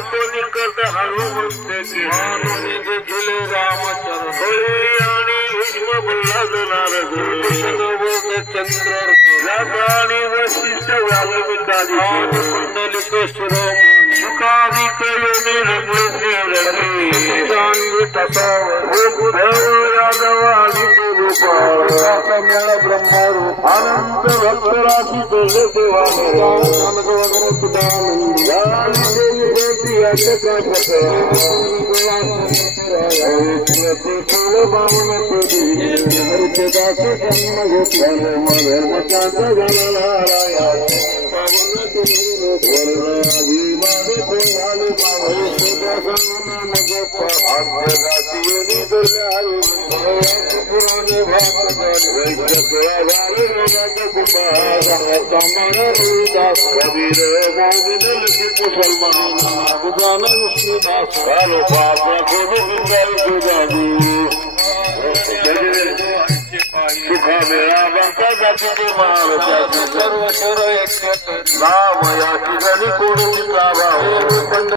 कोणी करत हनुमंत की मानुनी देखील रामचरण आणि भीष्म प्रल्हाद नारद चंद्र आणि वशिष्ठ वाल्मिकादी कुंडलिकेश्वर सुखादिक योनी रंगले श्री जानवी उद्धव यादवादी गोपाळ मेळा ब्रह्मारूप अनंत भक्तराशी तुझे देवाने वगैरे सुधानंद कबीर मुसलमान विष्णुदास सुखा मेळा बांका जाती महाराज सर्व शर नाम या ठिकाणी कोणी